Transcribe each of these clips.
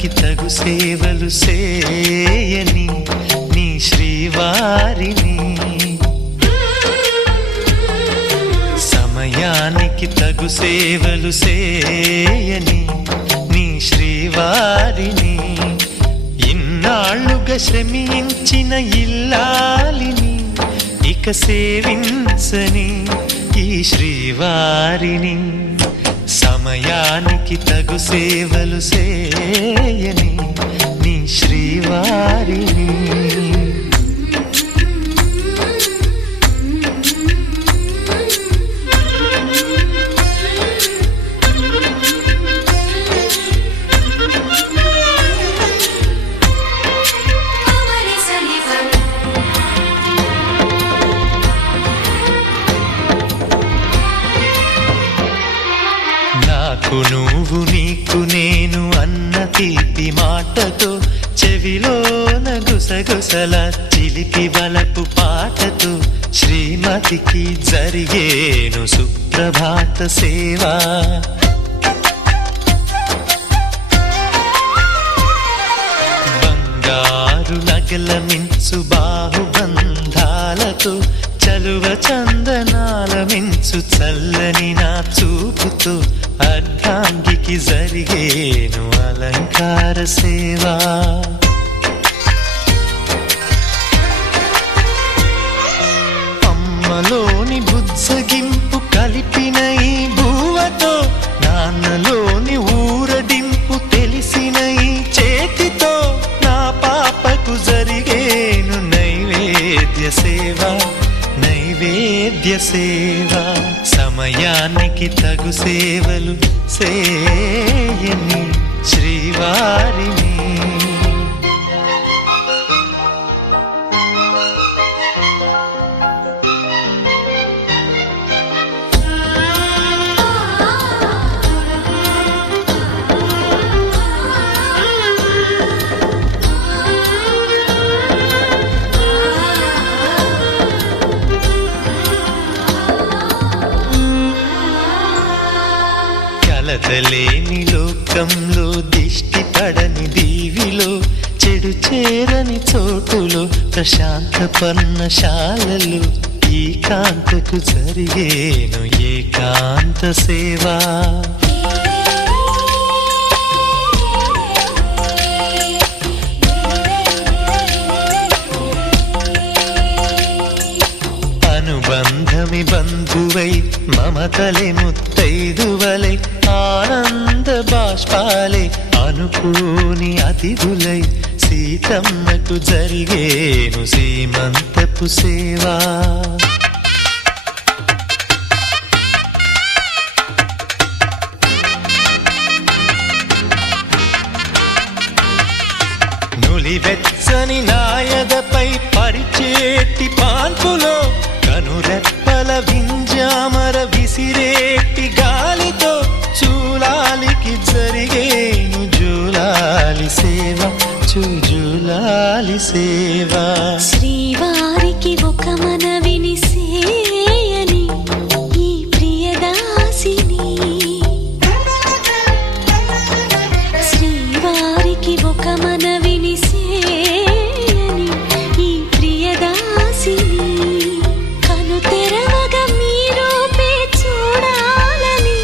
సమయానికి తగు సేవలు చేయని నీ శ్రీవారిని, సమయానికి తగు సేవలు చేయని నీ శ్రీవారిని, ఇన్నాళ్ళుగా శ్రమించిన ఇల్లాలిని ఇక సేవించని ఈ శ్రీవారిని, సమయానికి తగు సేవలు చేయని నీ శ్రీవారిని. నాకు నువ్వు నీకు నేను అన్న తీపి మాటతో, చెవిలోన గుసగుసల చిలిపి వలపు పాటతో, శ్రీమతికి జరిగేను సుప్రభాత సేవా. బంగారు నగల మించు బాహుబంధాలతో, చలువ చందనాల మించు చల్లని నా చూపుతో, అర్ధాంగికి జరిగేను అలంకార సేవా. అమ్మలోని బుజ్జగింపు కలిపిన ఈ బువ్వతో, నాన్నలోని ఊరడింపు తెలిసిన ఈ చేతితో, నా పాపకు జరిగేను నైవేద్య సేవ, నైవేద్య సేవ. సమయానికి తగు సేవలు చేయని శ్రీవారిని. కలతలేని లోకంలో, దిష్టి పడని దీవిలో, చెడు చేరని చోటులో, ప్రశాంత పర్ణశాలలో, ఈ కాంతకు జరిగేను ఏకాంత సేవా. అనుబంధమి బంధువై, మమతలే ముత్తైదువలై, ఆనంద బాష్పాలే అనుకోని అతిథులై, సీతమ్మకు జరిగేను సీమంతపు సేవా. నులివెచ్చని నాయదపై పరిచేటి పాన్పులో, కనురెప్పల వింజామర విసిరేటి గాలితో, చూలాలికి జరిగేను జూలాలి సేవ, చూజూలాలి సేవ. శ్రీవారికి ఒక మనవిని సేయని ఈ ప్రియదాసిని, శ్రీవారికి ఒక మనవిని సేయని ఈ ప్రియదాసిని, కను తెరవగా మీ రూపే చూడాలని,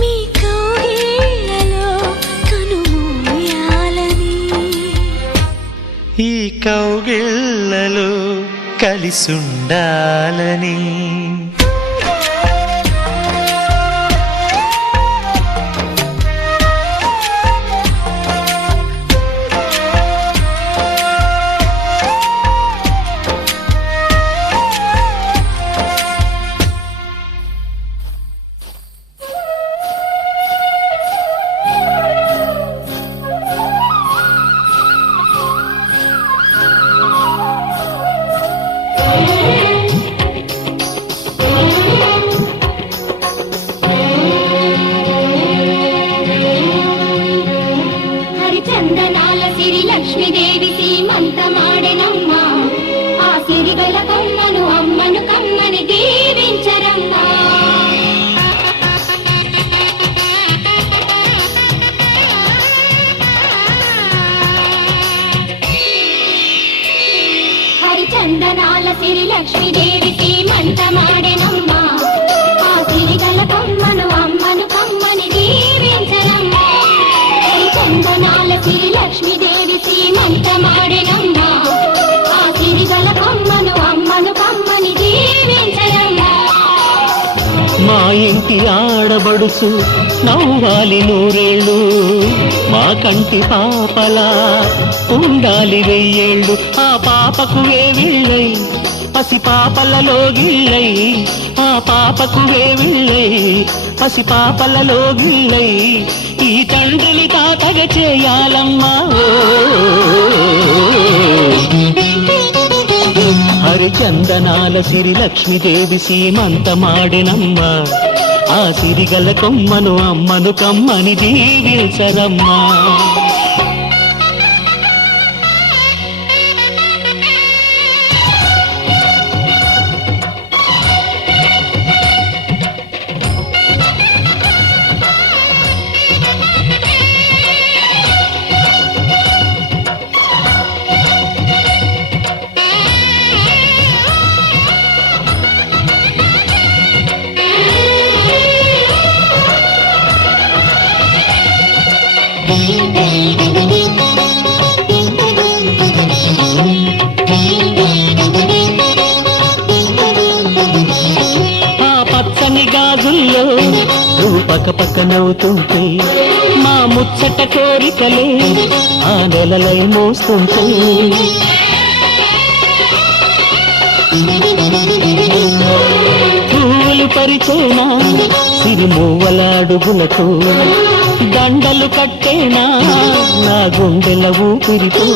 మీ కౌగిళ్ళలో కనుమూయాలని, ఈ కౌగిళ్ళలో కలిసుండాలని. మా ఇంటి ఆడబడుసు నవ్వాలి నూరేళ్ళు, మా కంటి పాపలా ఉండాలి వెయ్యేళ్ళు. ఆ పాపకు వేవిళ్ళై పసి పాపలలో గిళ్ళై, ఆ పాపకు వేవిళ్ళై పసి పాపలలో గిళ్ళై, ఈ తండ్రిని తాతగా చేయాలమ్మా. హరిచందనాల సిరి లక్ష్మీదేవి సీమంతమాడినమ్మ, ఆ సిరిగల కొమ్మను అమ్మను కమ్మని దీవించరమ్మా. గాజుల్లో నువ్వు పక్క పక్క నవ్వుతుంటే, మా ముచ్చట కోరికలే ఆ నెలలై మోస్తుంటే, పూలు పరిచేనా సిరిమూవల అడుగులతో, దండలు కట్టేనా నా గుండెల ఊపిరితో,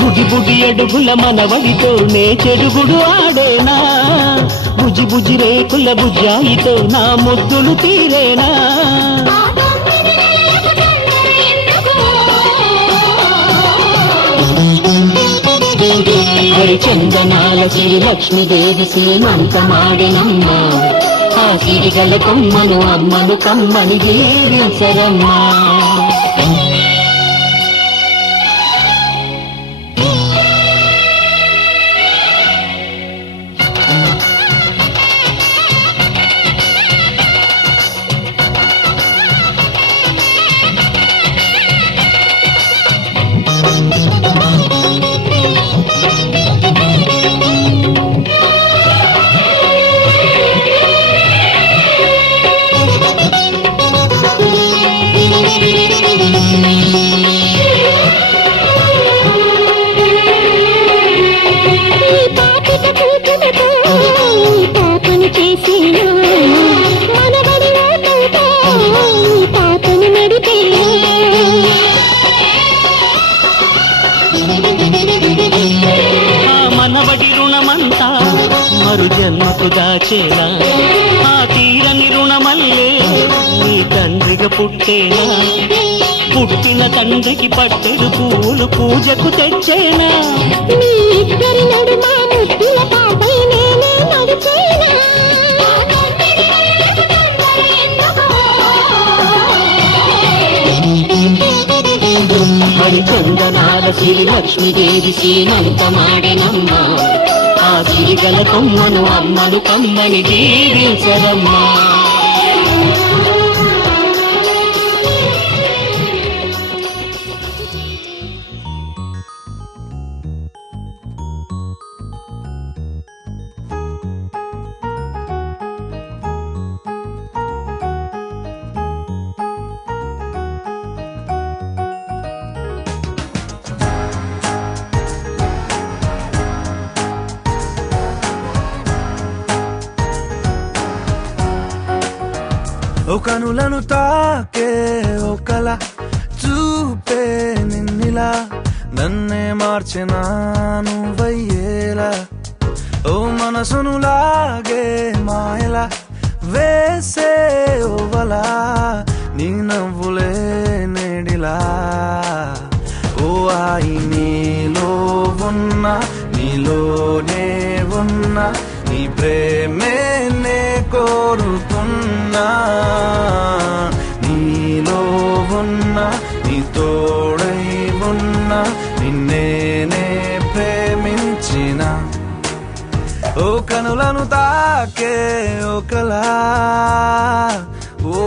బుడి బుడి అడుగుల మనవడితో నే చెడుగుడు ఆడేనా, బుజి బుజి రేకుల బుజ్జాయితో నా ముద్దులు తీరేనా. హరిచందనాల సిరి లక్ష్మీదేవి సీమంతమాడినమ్మ, ఆ సిరిగల కొమ్మను అమ్మను కమ్మని దీవించరమ్మా. మనవడి రుణమంతా మరు జన్మకు దాచేనా, ఆ తీరని రుణమల్లే నీ తండ్రిగా పుట్టేనా, పుట్టిన తండ్రికి పట్టెడు పూలు పూజకు తెచ్చేనా. హరిచందనాల సిరి లక్ష్మీదేవి సీమంతమాడినమ్మ, ఆ సిరిగల కొమ్మను అమ్మను కమ్మని దీవించరమ్మా. ఓ కనులను తాకే ఒకలా చూపే నిన్నిలా, నన్నే మార్చెనా నువ్వయ్యేలా, ఓ మనసును లాగే మాయలా వేసే ఓవలా, నీ నవ్వులే నేడిలా, ఓ ఆయి నీలో ఉన్నా నీలోనే ఉన్నా, నీ ప్రేమే నే కోరుతున్నా, నీలో ఉన్నా నీ తోడై ఉన్నా, నిన్నేనే ప్రేమించిన, ఓ కనులను తాకే ఒకలా. ఓ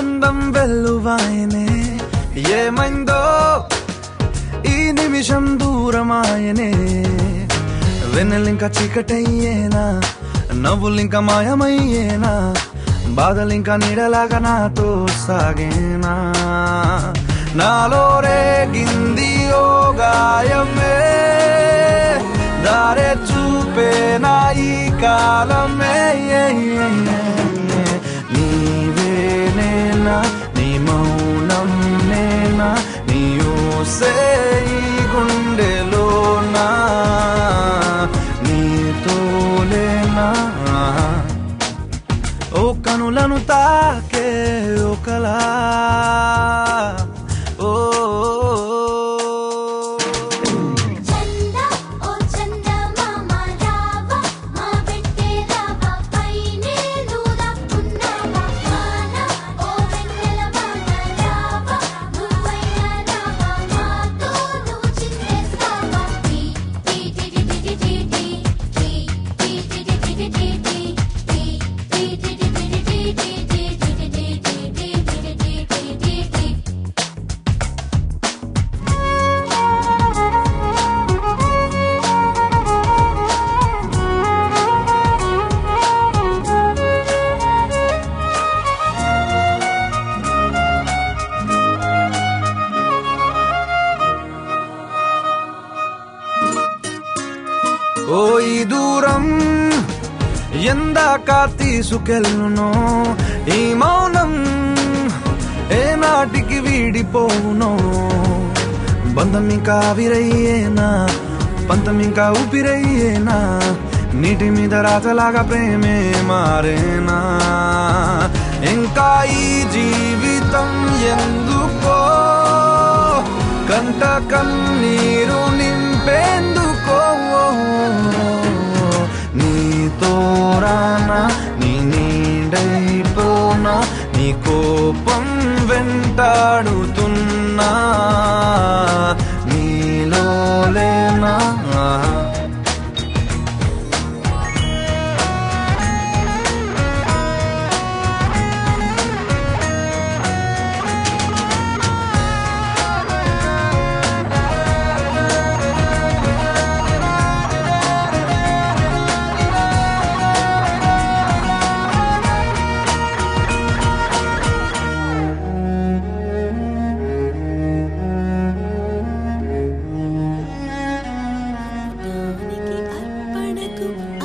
అందం వెల్లువాయనే ఏమైందో ఈ నిమిషం దూరమాయనే వెన్నెలింక చీకటయ్యేనా నవ్వులింక మాయమయ్యేనా బాధలింక నీడలాగా నాతో సాగేనా నాలో రేగింది ఓ గాయమే దారే చూపేనా ఈ కాలమే నీవే నేనా నీ మౌనం నేనా నీ ఊసే ఈ గుండెలోనా నీతోలేనా ఓ కనులను తాకే ఓ కలా ఓ చందా ఓ చందా మామ రావా మా పెట్టే రావా పైనే దూరకున్నావా వానా ఓ వెన్నెల వాన రావా నువ్వైనా రావా మాతో నువ్వు చిందేస్తావా టీ టీ టీ టీ టీ టీ టీ టీ టీ టీ టీ టీ ఓ ఈ దూరం ఎందాక తీసుకెళ్ళునో ఈ మౌనం ఏ నాటికి వీడిపోవునో బంధం ఇంకా ఆవిరయ్యేనా పంతం ఇంకా ఊపిరయ్యేనా నీటి మీద రాతలాగా ప్రేమే మారేనా ఇంకా ఈ జీవితం ఎందుకో కంట కన్నీరు నింపేందుకో నీతో రానా నీ నీడైపోనా నీ కోపం వెంటాడుతున్నా నీలో లేనా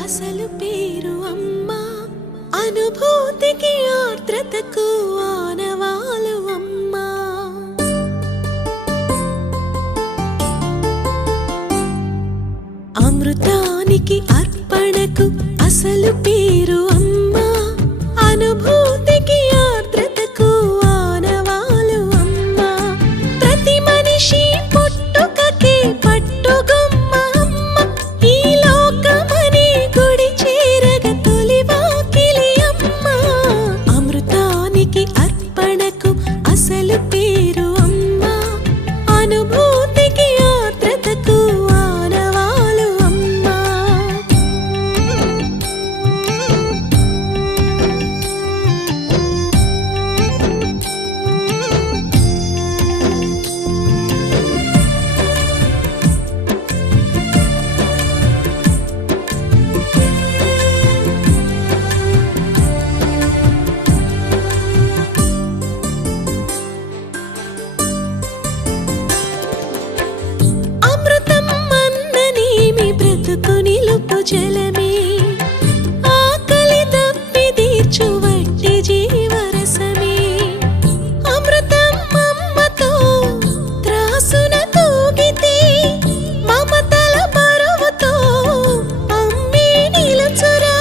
అసలు పేరు అమ్మా అనుభూతికి ఆర్ద్రతకు ఆనవాలు అమ్మా అమృతానికి అర్పణకు అసలు పేరు అమ్మా అనుభూతికి ఆర్ద్రతకు ఆనవాలు అమ్మా ప్రతి మనిషి పుట్టుకకి పట్టుగొమ్మ అమ్మ ఈ లోకమనే గుడి చేరగ తొలి వాకిలి అమ్మ అమృతానికి అర్పణకు అసలు పేరు అమ్మా అనుభూతికి ఆర్ద్రతకు ఆనవాలు అమ్మా అమృతం అన్ననేమి బ్రతుకు నిలుపు జలమే ఆకలి దప్పి తీర్చు వట్టి జీవరసమే అమృతం అమ్మతో త్రాసున తూగితే మమతల బరువుతో అమ్మే నిలుచురా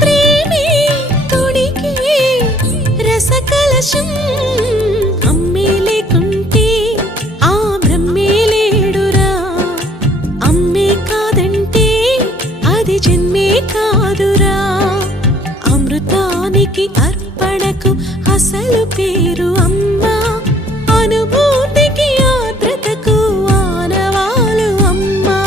ప్రేమే తొడిగే రసకలశం అమ్మే లేకుంటే ఆ బ్రహ్మే లేడురా అమ్మే కాదంటే అది జన్మే కాదురా అమృతానికి అర్పణకు అసలు పేరు అమ్మా అనుభూతికి ఆర్ద్రతకు ఆనవాలు అమ్మా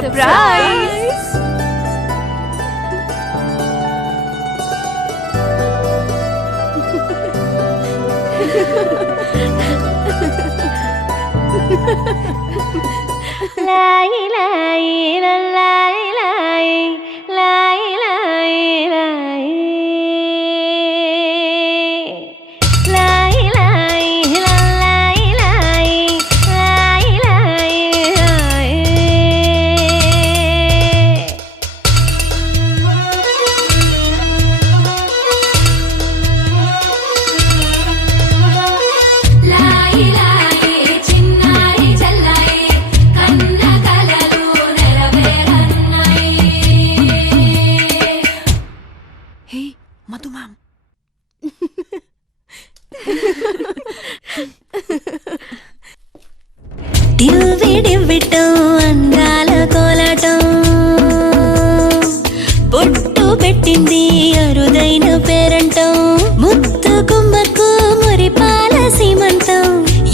సర్ప్రైజ్. లాయి లాయి లాయి లాయి లాయి లాయి లాయి లాయి లాయి లాయి లాయి లాయి లాయి లాయి లాయి చిన్నారి చల్లాయి కన్న కలలు నెరవేరన్నాయి. హే మధు మ్యామ్, డివ్విడివ్విటం అందాల కోలాటం బొట్టు పెట్టింది అరుదైన పేరంటం ముత్తు గుమ్మకు మురిపాల సీమంతం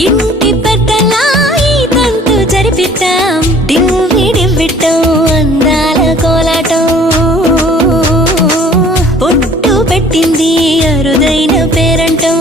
ఇంటి పెద్దలా ఈ తంతు జరిపిద్దాం. డివ్విడివ్విటం అందాల కోలాటం బొట్టు పెట్టింది అరుదైన పేరంటం.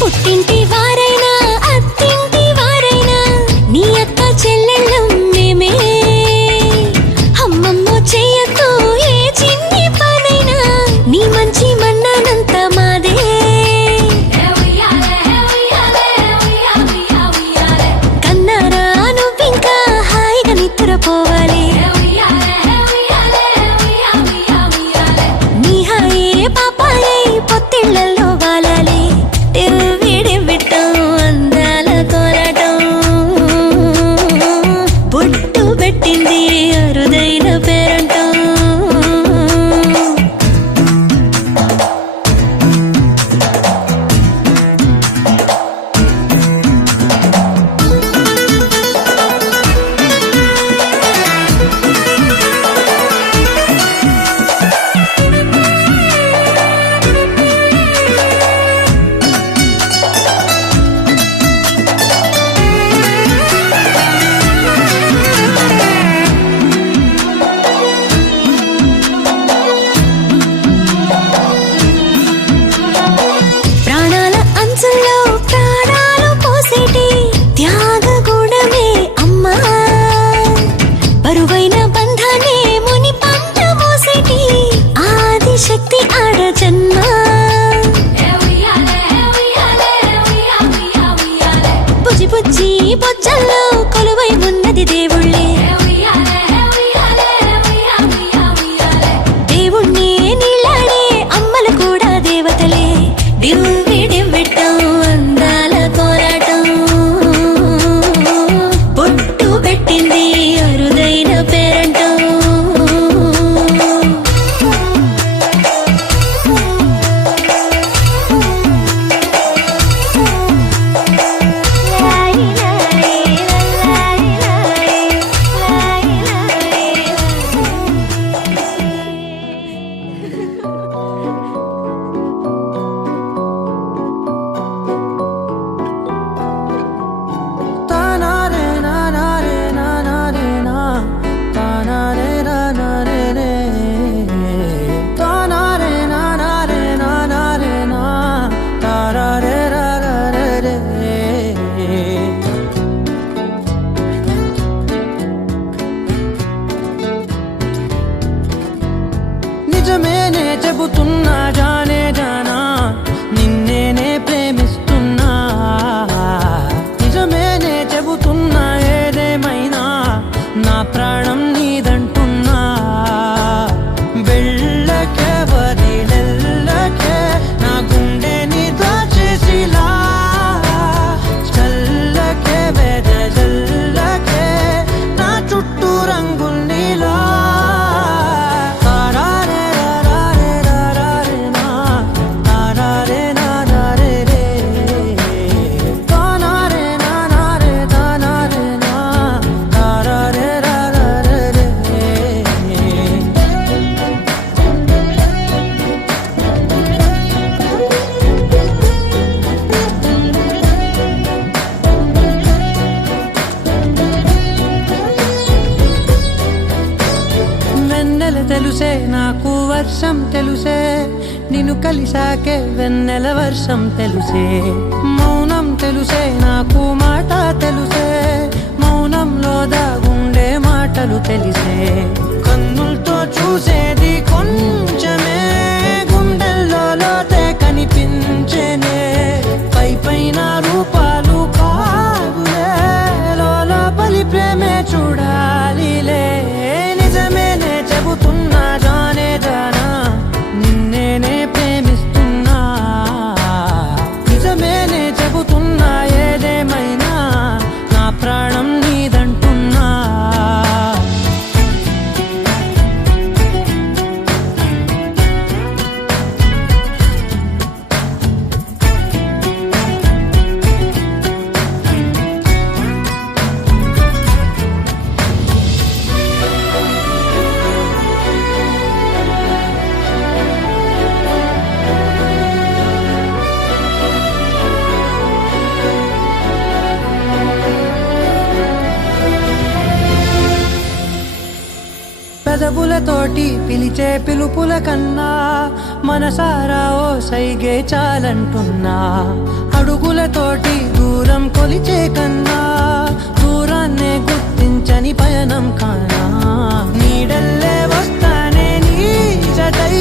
పుట్టింటి వారైనా అత్తింటి వారైనా నీ అక్క చెల్లెళ్ళం మేమే. అమ్మమ్మ చెయ్యకు ఏ చిన్ని పనైనా నీ మంచి మన్నానంత మాదే. కన్నారా నువ్వింకా హాయిగా నిద్రపోవాలి. నీ హాయే పాపాయే పొత్తిళ్లలో వాలాలి. డివ్విడివ్విటం అందాల కోలాటం బొట్టు పెట్టింది అరుదైన పేరంటం. ప్రాణాల అంచుల్లో ప్రాణాలు పోసేటి త్యాగగుణమే అమ్మా. బరువైన బంధాన్ని ముని పంట మోసేటి ఆదిశక్తి ఆడ జన్మ. బుజ్జి బుజ్జి బొజ్జల్లో కొలువై ఉన్నది దేవుళ్ళే. దేవుణ్ణి నీళ్ళాడే అమ్మలు కూడా దేవతలే. డివ్విడివ్విటం అందాల కోలాటం బొట్టు పెట్టింది అరుదైన పేరంటం. లాయి లాయి లాయి లాయి లాయి తానారే నానారే నానారే నా తానారే నానారే రే తానారే నానారే నానారే నా తారారే రారారే రే. నిజమేనే చెబుతున్నా జానే జానా నిన్నేనే ప్రేమిస్తున్నా. నిజమేనే చెబుతున్నా ఏదేమైనా నా ప్రాణం నీదంటున్నా. వెళ్ళకే వదిలెల్లకే నా గుండె మల్లెల తెలుసే నాకు వర్షం తెలుసే నిన్ను కలిసాకే వెన్నెల వర్షం తెలుసే మౌనం తెలుసే నాకు మాట తెలుసే మౌనంలో దాగుండే మాటలు తెలిసే కన్నులతో చూసేది కొంచెమే గుండెల్లో లోతే కనిపించేనే పై పైన రూపాలు కాదులే లోపలి ప్రేమే చూడాలిలే నిజమేనే చెబుతున్నా జానే జానా నిన్నేనే ప్రేమిస్తున్నా నిజమేనే చెబుతున్నా ఏదేమైనా నా ప్రాణం నీదంటున్నా పెదవులతోటి పిలిచే పిలుపుల కన్నా మనసారా ఓ సైగే చాలంటున్నా అడుగులతోటి దూరం కొలిచే కన్నా దూరాన్నే గుర్తించని పయనం కానా నీడల్లే వస్తానే నీ జతై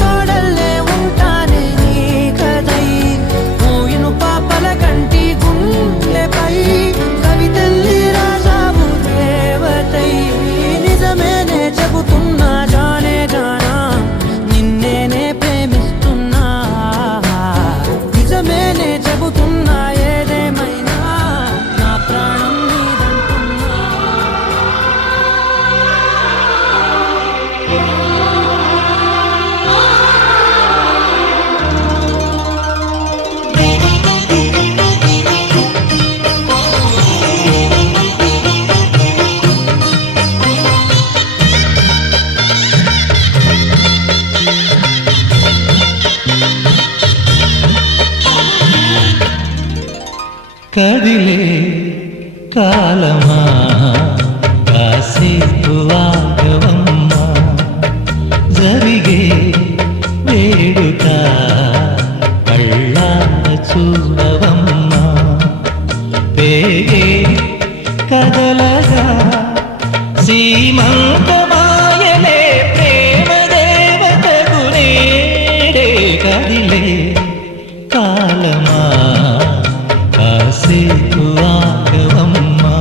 తోడల్లే ఉంటానే నీ కదై మూయిను పాపల కంటి గుండెపై కవితల్లి రాజావు దేవతై నిజమేనే చెబుతున్నా జానే జానా నిన్నేనే ప్రేమిస్తున్నా నిజమేనే చెబుతున్నా ఏదేమైనా నా ప్రాణం నీదంటున్నా కదిలే కాలమా కాసేపు ఆగవమ్మా జరిగే వేడుక కళ్ళార చూడవమ్మా పేగే కదలగా సీమంతమాయలే ప్రేమ దేవతకు నేడే కదిలే కాలమా కాసేపు ఆగవమ్మా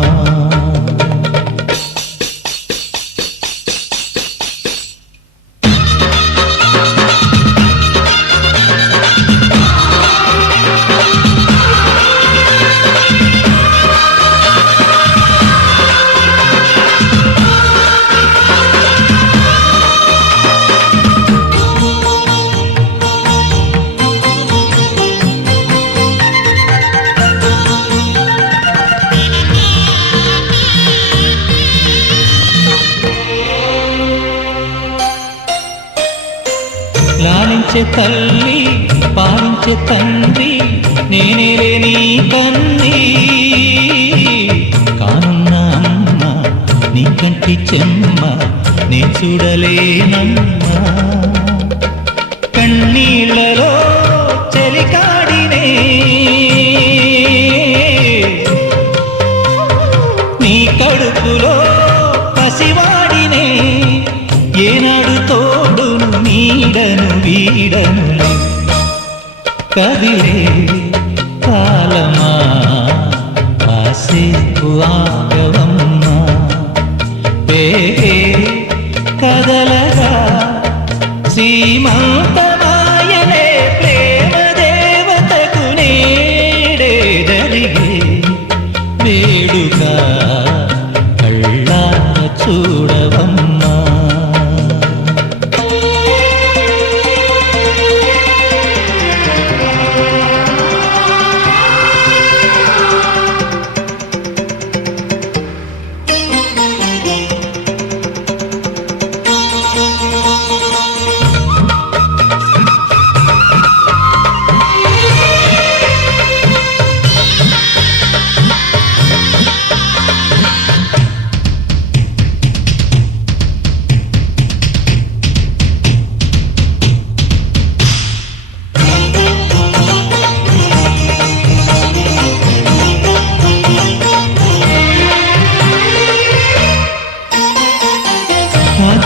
లాలించే తల్లి పాలించే తండ్రి నేనే నీ కన్ని కానున్న అమ్మ నీ కంటి చెమ్మ నే చూడలేనమ్మా కన్నీళ్లలో చెలికాడినే నీ కడుపులో పసివాడినే ఏనాడు తోడును నీడను వీడను కదిలే కాలమా కాసేపు ఆగవమ్మా పేగే కదలగా సీమంతమాయనే ప్రేమ దేవతకు నేడే జరిగే వేడుక కళ్ళార చూడవమ్మా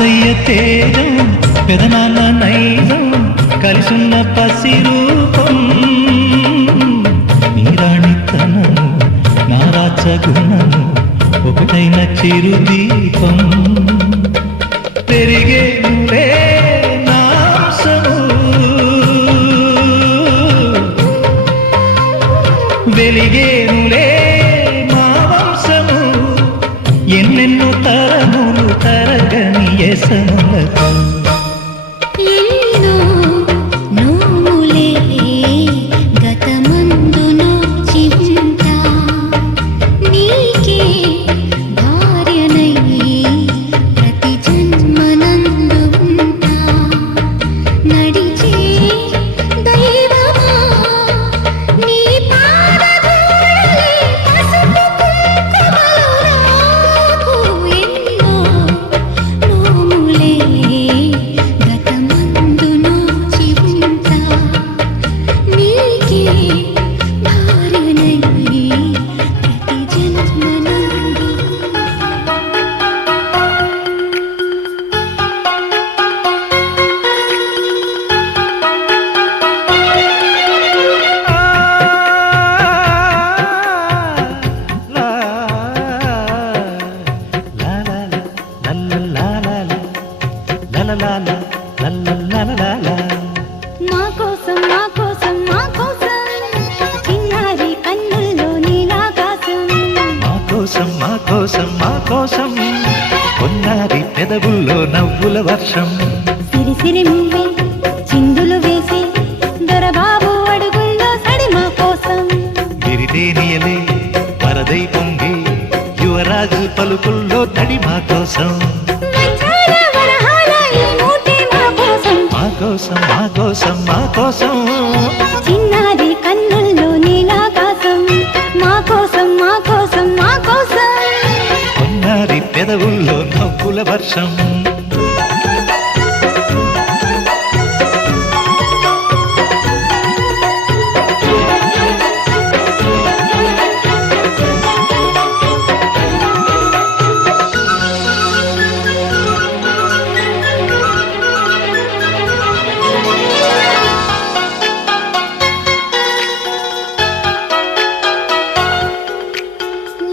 తాతయ్య తేజం పెదనాన్న నైజం కలిసున్న పసి రూపం నీ రాణితనము నా రాచగుణము ఒకటైన చిరుదీపం పెరిగేనులే నాశము వెలిగేనులే మా వంశము ఎన్నెన్నో తరములు తరగని యసములతో ఎన్నో నోములే గతమందును చింతా నీకే భార్యనై ప్రతి జన్మనందు ఉంటా నడిచే దైవమా నీ పాదధూళి పసుపు కుంకుమలు రాకు ఎన్నో నోములే గతమందును చింతా నీకే భార్యనై ప్రతి జన్మనందు మా కోసం మా కోసం మా కోసం చిన్నారి కన్నుల్లో నీలాకాశం మా కోసం మా కోసం మా కోసం కొన్నారి పెదవుల్లో నవ్వుల వర్షం సిరి సిరి మువ్వే చిందులు వేసి దొరబాబు అడుగుల్లో సడి మా కోసం గిరిదేనియలే వరదై పొంగి యువరాజు పలుకుల్లో తడి మా కోసం వజ్రాల వరహాల ఈ మూటే మా కోసం మా కోసం మా కోసం మా కోసం చిన్నారి కన్నుల్లో నీలాకాశం మా కోసం మా కోసం మా కోసం కొన్నారి పెదవుల్లో నవ్వుల వర్షం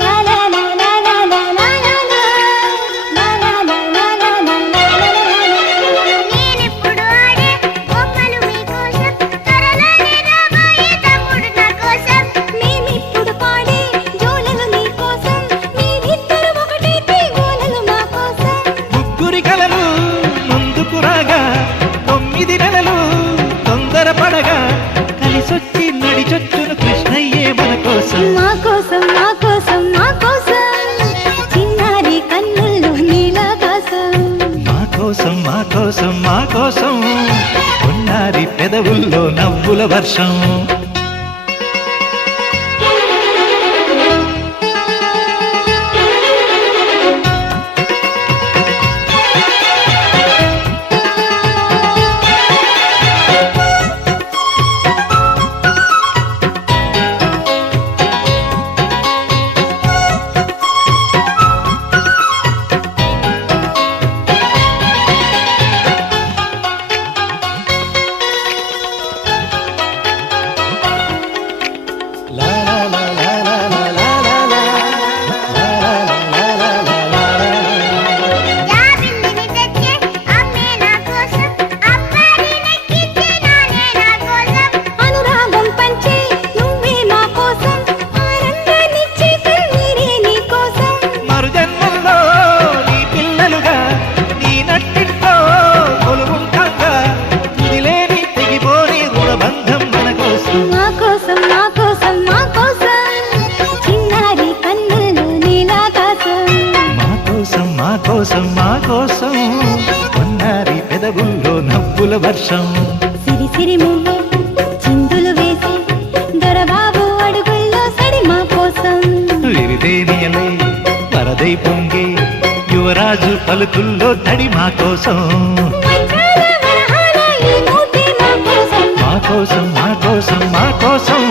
లా లా లా లా లా లా లా లా లా లా లా లా లా లా లా నేనెప్పుడు ఆడే బొమ్మలు మీకోసం త్వరలోనే రాబోయే తమ్ముడు నా కోసం మేమిప్పుడు పాడే జోలలు మీకోసం మీరిద్దరు ఒకటైతే గోలలు మా కోసం ముగ్గురి కలలు ముందుకు రాగా 9 నెలలు తొందరపడగా కలిసొచ్చి నడిచొచ్చును కృష్ణయ్యే మన కోసం మా కోసం మా కోసం మా కోసం చిన్నారి కన్నుల్లో నీలాకాశం మా కోసం మా కోసం మా కోసం కొన్నారి పెదవుల్లో నవ్వుల వర్షం యాబిల్లిని తెచ్చే అమ్మే నా కోసం అబ్బాయి నెక్కిచ్చే నానే నా కోసం అనురాగం పంచే నువ్వే మా కోసం ఆనందాన్నిచ్చే కన్నీరే నీ కోసం మరు జన్మల్లో నీ పిల్లలుగా నీ నట్టింట్లో కొలువుంటాగా తుదిలేని తెగిపోని రుణబంధం మన కోసం మా కోసం మా కోసం మా కోసం చిన్నారి కన్నుల్లో నీలాకాశం మా కోసం మా కోసం మా కోసం కొన్నారి పెదవుల్లో నవ్వుల వర్షం సిరి సిరి మువ్వే చిందులు వేసి దొరబాబు అడుగుల్లో సడి మా కోసం విరిదేనియలే వరదై పొంగి యువరాజు పలుకుల్లో తడి మా కోసం వజ్రాల వరహాల ఈ మూటే మా కోసం మా కోసం మా కోసం మా కోసం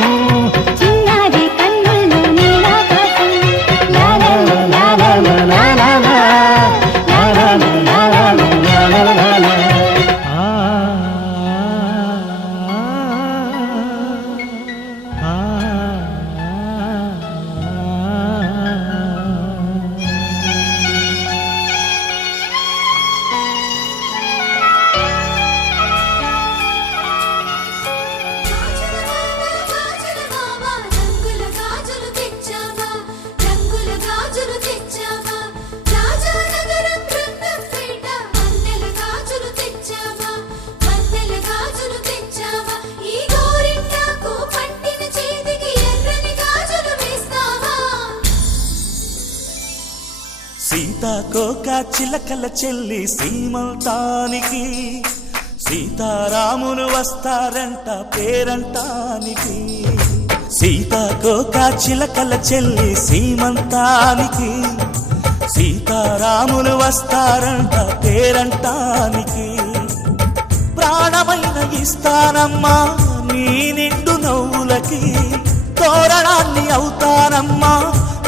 చిన్నారి కన్నుల్లో నీలాకాశం లా లా లా లా లా లా లా లా లా లా లా లా లా లా సీతాకోక చిలకల చెల్లి సీమంతానికి సీతారాములు వస్తారంట పేరంటానికి సీతాకోక చిలకల చెల్లి సీమంతానికి సీతారాములు వస్తారంట పేరంటానికి ప్రాణమైన ఇస్తానమ్మా నీ నిండు నవ్వులకి తోరణాన్ని అవుతానమ్మా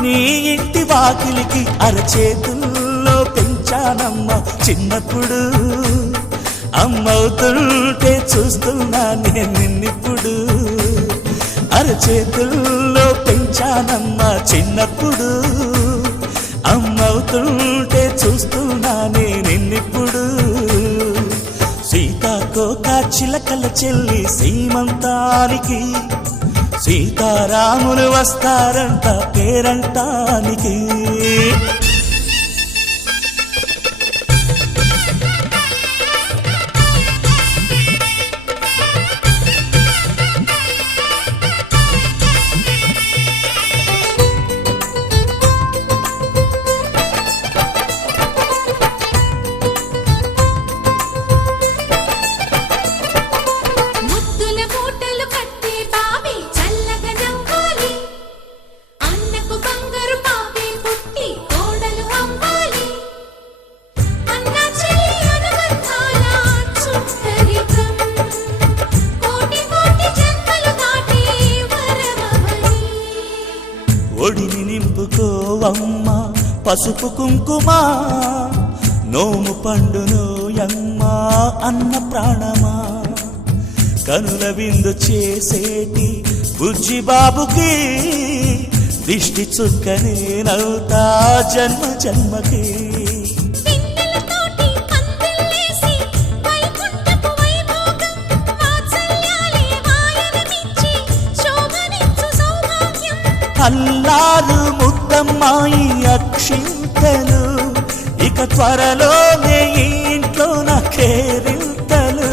నీ ఇంటి వాకిలికి అరచేతుల్లో పెంచానమ్మా చిన్నప్పుడు అమ్మవుతుంటే చూస్తున్నా నేను నిన్నిప్పుడు అరచేతుల్లో పెంచానమ్మా చిన్నప్పుడు అమ్మవుతుంటే చూస్తున్నా నేను నిన్నిప్పుడు సీతాకోక చిలకల చెల్లి సీమంతానికి సీతారాములు వస్తారంట పేరంటానికి ముద్దుల మూటలు కట్టి బావి చల్లగా నవ్వాలి అన్నకు బంగారు పాపి పుట్టి కోడలు అవ్వాలి అన్న చెల్లి అనుబంధాల చుట్టరికం కోటి కోటి జన్మలు దాటి వరమవని ఒడిని నింపుకోవమ్మ పసుపు కుంకుమ నోము పండునోయమ్మ అన్న ప్రాణమా కనుల విందు చేసేటి బుజ్జి బాబుకి దిష్టి చుక్కనేనవుతా జన్మ జన్మకి పిన్నెలతోటి పందిళ్ళేసి వైకుంఠపు వైభోగం వాత్సల్యాలే వాయనమిచ్చి శోభనిచ్చు సౌభాగ్యం అల్లారు ముద్దమ్మాయి అక్షింతలు ఇక త్వరలోనే ఈ ఇంట్లో నా కేరింతలు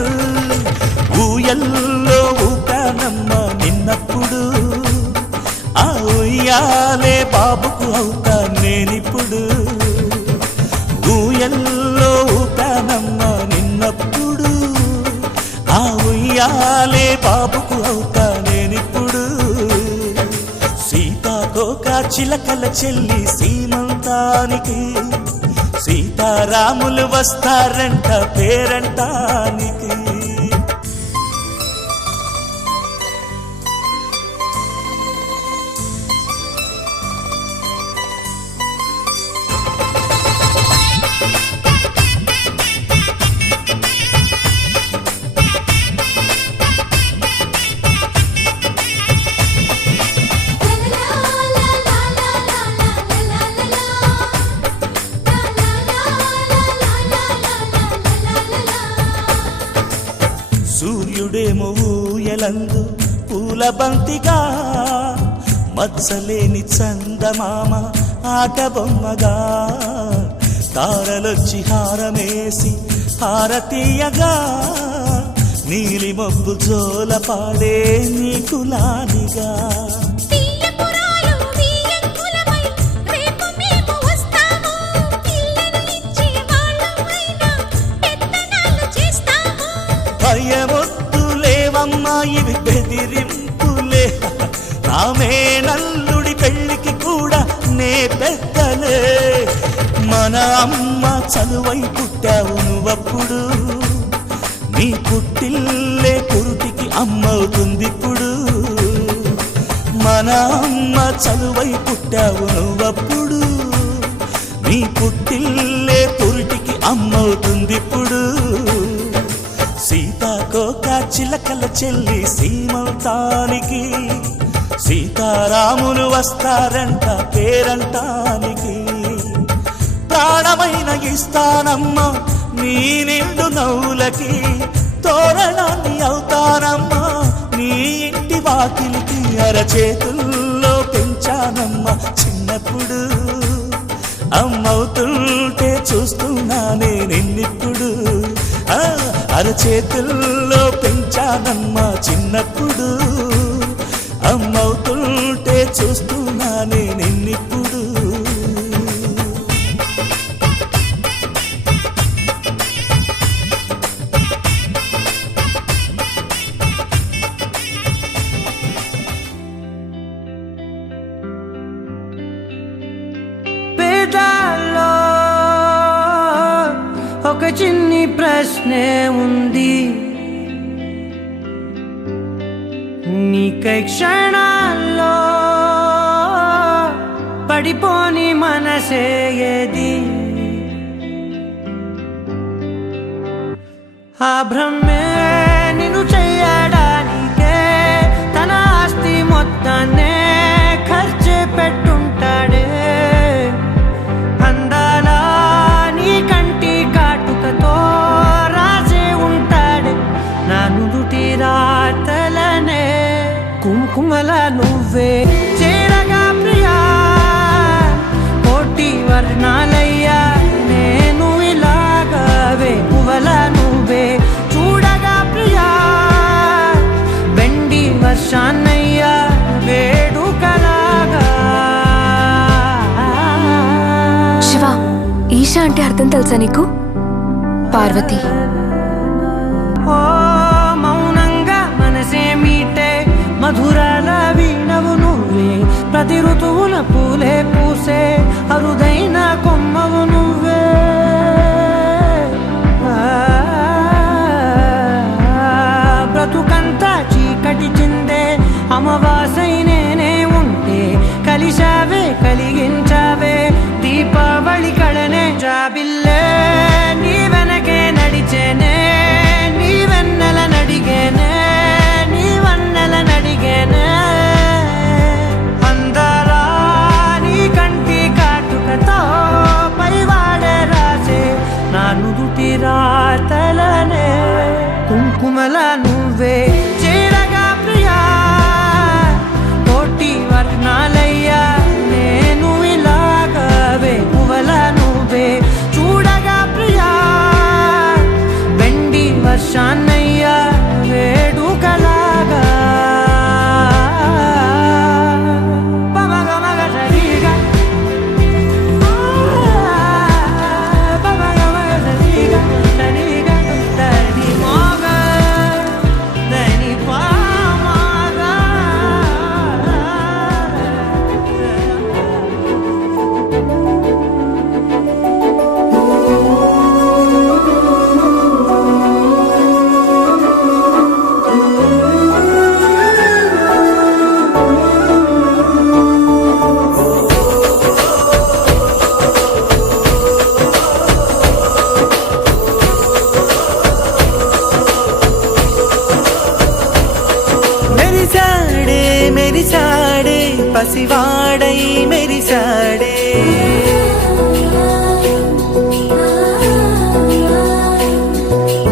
ఊయల్లో ఊపానమ్మ నిన్నప్పుడు ఆ ఉయ్యాలే బాబుకు అవుతా నేనిప్పుడు ఊయల్లో ఊపానమ్మ నిన్నప్పుడు ఆ ఉయ్యాలే బాబుకు అవుతా నేనిప్పుడు సీతాకోక చిలకల చెల్లి సీమంతానికి సీతారాములు వస్తారంట పేరంటానికి సూర్యుడేమో ఊయలందు పూల బంతిగా మచ్చలేని చందమామ ఆట బొమ్మగా తారలొచ్చి హారమేసి హారతీయగా నీలి మబ్బు జోల పాడే నీకు లాలిగా తీయపురాలు తీయంకులమై రేపు మేము వస్తాము పిల్లను ఇచ్చి వాళ్ళమైనా పెత్తనాలు చేస్తాము భయమొద్దులేవమ్మా ఇవి బెదిరింపులే నామే నల్లుడి పెళ్ళికి కూడా నే పెద్దలే మన అమ్మ చలువై పుట్టావు నువ్వప్పుడు నీ పుట్టిల్లే పురుటికి అమ్మవుతుందిప్పుడు మన అమ్మ చలువై పుట్టావు నువ్వప్పుడు నీ పుట్టిల్లే పురుటికి అమ్మవుతుందిప్పుడు సీతాకోక చిలకల చెల్లి సీమంతానికి సీతారాములు వస్తారంట పేరంటానికి ప్రాణమైన ఇస్తానమ్మా నీ నిండు నవ్వులకి తోరణాన్ని అవుతానమ్మా నీ ఇంటి వాకిలికి అరచేతుల్లో పెంచానమ్మా చిన్నప్పుడు అమ్మవుతుంటే చూస్తున్నానే నిన్నిప్పుడు అరచేతుల్లో పెంచానమ్మా చిన్నప్పుడు అమ్మవుతుంటే చూస్తున్నానే నిన్నిప్పుడు చిన్ని ప్రశ్నే ఉంది, నీకై క్షణాల్లో పడిపోని మనసే ఏది? ఆ భ్రమే నిన్ను చెయ్యడానికే తన ఆస్తి మొత్తాన్నే ఖర్చు పెట్టుంటాడే. అందాల నీ కంటి కాటుకతో రాసే ఉంటాడే నా నుదుటి రాతలనే. కుంకుమల నువ్వే చేరగా ప్రియా, కోటి వర్ణాలయ్యా నేను ఇలాగవే. పువ్వల నువ్వే చూడగా ప్రియా, వెండి వర్షాన్నయ్యా వేడుకలాగా. శివ, ఈషా అంటే అర్థం తెలుసా నీకు? పార్వతి. ఓ మౌనంగా మనసే మీటే మధురాల వీణవు నువ్వే, ప్రతి ఋతువుల పూలే పూసే అరుదైన కొమ్మవు నువ్వే. బ్రతుకంతా చీకటి చిందే అమవాసై నేనే ఉంటే కలిశావే కలిగించావే దీపావళి కళనే. జాబిల్లే నీ వెనకే నడిచేనే, నీ వెన్నెల నడిగేనే, నీ వన్నెల నడిగేనే. అందాలా నీ కంటి కాటుకతో పైవాడే రాసే నా నుదుటి రాతలనే. కుంకుమల నువ్వే చేరగా ప్రియా, కోటి వర్ణాలయ్యా నేను ఇలాగవే. పువ్వల నువ్వే చూడగా ప్రియా, వెండి వర్షాన్నయ్యా వేడుకలాగా. పమగమగ సరిగా, పమగమగ సరిగా, సరిగా దని మోగ దని పామగ. మెరిసాడే మెరిసాడే పసివాడై మెరిసాడే.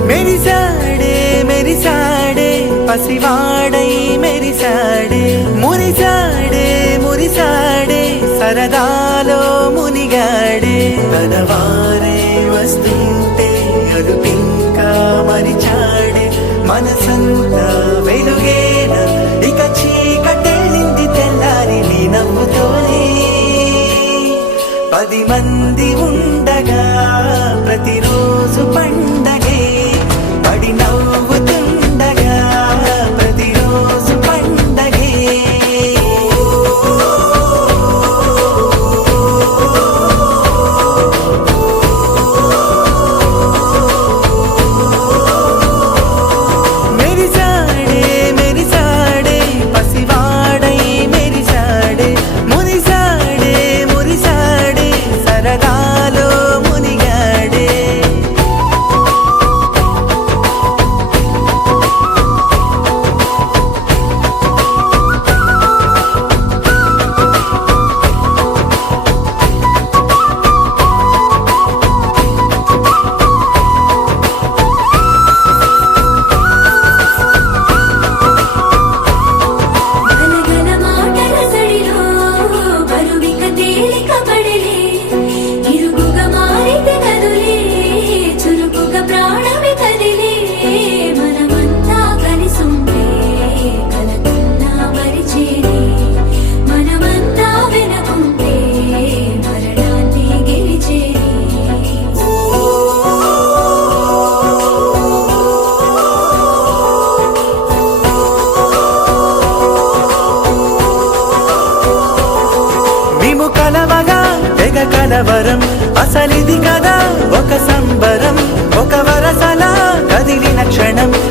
మెరిసాడే మెరిసాడే పసివాడై మెరిసాడే. మురిసాడే మురిసాడే సరదాలో మునిగాడే. తనవారే వస్తుంటే అడుపింకా మరిచాడే. మనసంతా వెలుగేనా ఇక చీకటెళ్ళింది తెల్లారి నీ నవ్వుతోనే. 10 మంది ఉండగా ప్రతిరోజు పండగే, పడి నవ్వుతుండగా ప్రతిరోజు పండగే. మెరిసాడే మెరిసాడే పసివాడై మెరిసాడే. మురిసాడే మురిసాడే సరదాలో మునిగాడే. గనగన మాటల సడిలో బరువిక తేలిక పడలే. ఇరుగుగా మారితే కదులే, చురుకుగా ప్రాణమి కదిలే. మనమంతా కలిసుంటే కలకున్నా మరిచేనే, మనమంతా వెనకుంటే మరణాన్ని గెలిచేనే. మేము కలవగా తెగ కలవరం, అసలిది కదా ఒక సంబరం. ఓ క్షణం